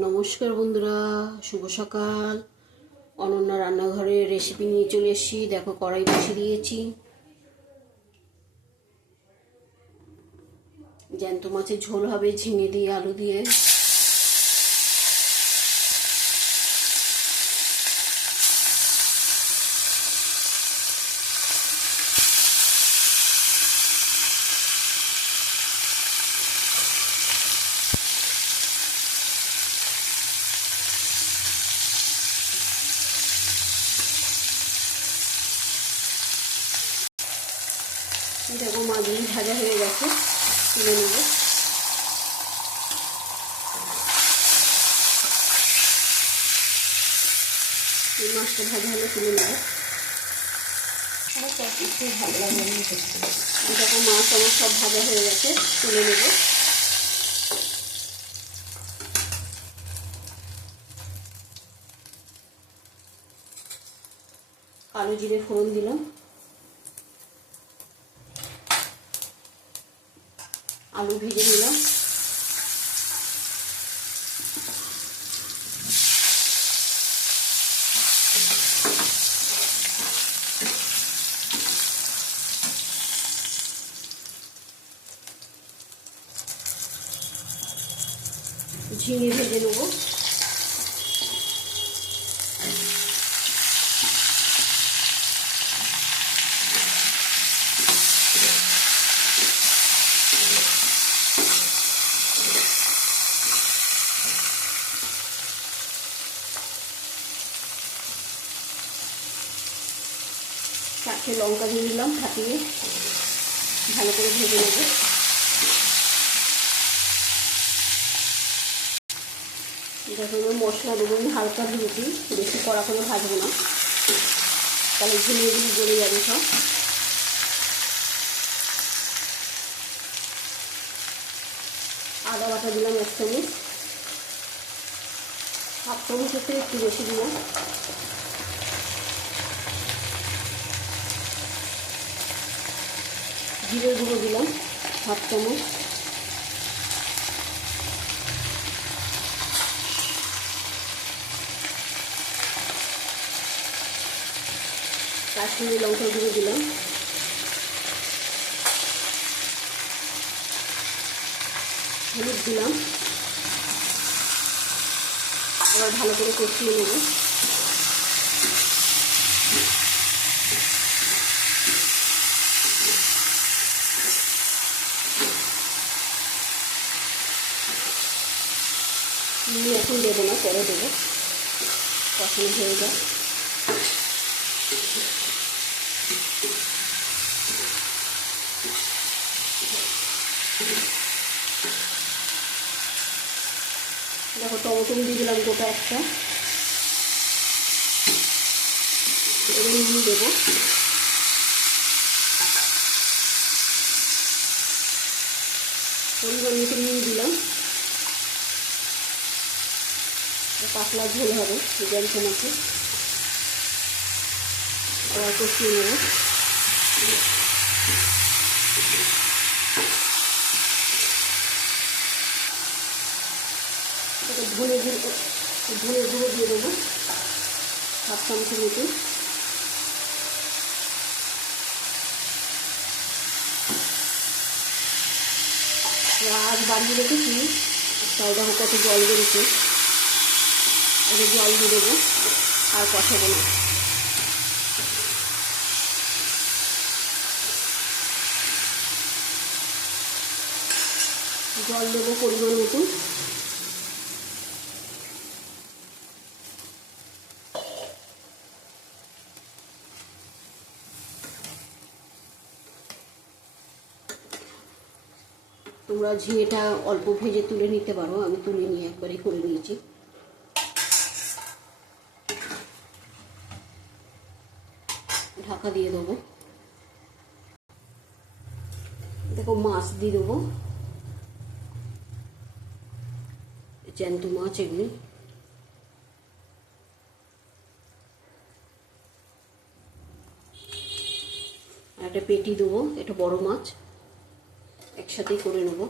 নমস্কার বন্ধুরা, শুভ সকাল। অনন্যা রান্নাঘরে রেসিপি নিয়ে চলে এসেছি। দেখো কড়াই বসিয়ে দিয়েছি। জ্যান্ত মাছের ঝোল হবে, ঝিঙে দিয়ে, আলু দিয়ে। দেখো মাছগুলি ভাজা হয়ে গেছে তুলে নেব। মাছটা ভাজা হলে তুলে নেব। একটু ভালো লাগে দেখো মাছ আমার সব ভাজা হয়ে গেছে তুলে নেব। কালো জিরে ফোড়ন দিলাম। আলু ভেজে নিলাম। ঝিঙে ভেজে নেব। চারটে লঙ্কা দিয়ে দিলাম, ফাটিয়ে ভালো করে ভেজে নেব। এবার মশলা দেবো হালকা দিয়েছি বেশি কড়া করে ভাজবো না। তাহলে ঝিলে দিয়ে গলে যাবে সব। আদা বাটা দিলাম এক চামচ। চামচের থেকে একটু বেশি দিলাম। জিরে গুঁড়ো দিলাম, হাফ চামচ। কাশ্মীরি লঙ্কা গুঁড়ো দিলাম। হলুদ দিলাম। আবার ভালো করে কষিয়ে নেব। নিয়ে এখন দেবো না, পরে দেবো। কখনো হয়ে যায় দেখো, টমেটো দিয়ে দিলাম গোটা একটা। এবার নুন দেবো। পরিমাণ মতো নুন দিলাম। পাতলা ঝোল হবে জ্যান্ত মাছে কষিয়ে নেব। ধনে গুঁড়ো, ধনে দিয়ে দেবো হাফ চামচের মতো। আজ বাড়িয়ে রেখেছি তাও দেখো কত জল বেরোচ্ছে এবার জল দিয়ে দেবো, আর কষাবো না জল দেবো পরিমাণ মতো তোমরা ঝিঙেটা অল্প ভেজে তুলে নিতে পারো, আমি তুলে নিয়ে একবারে করে নিয়েছি। ঢাকা দিয়ে দেবো। দেখো মাছ দিয়ে দেবো। জ্যান্ত মাছ এগুলি। একটা পেটি দেবো, এটা বড় মাছ। একসাথেই করে নেব।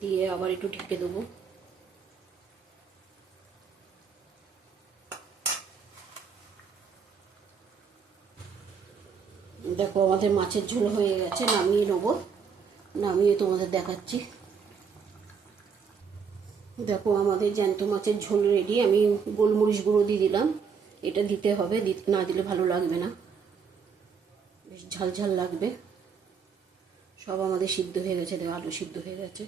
দিয়ে আবার একটু ঢেকে দেবো। দেখো আমাদের মাছের ঝোল হয়ে গেছে, নামিয়ে নেব। নামিয়ে তোমাদের দেখাচ্ছি। দেখো আমাদের জ্যান্ত মাছের ঝোল রেডি আমি গোলমরিচ গুঁড়ো দিয়ে দিলাম। এটা দিতে হবে না দিলে ভালো লাগবে না। বেশ ঝাল ঝাল লাগবে। সব আমাদের সিদ্ধ হয়ে গেছে, দেখো আলু সিদ্ধ হয়ে গেছে।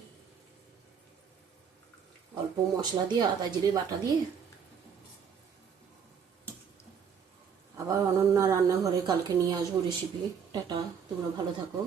অল্প মশলা দিয়ে, আদা জিরে বাটা দিয়ে আবার অনন্যা রান্নাঘরে কালকে নিয়ে আসব রেসিপি টাটা তোমরা ভালো থাকো।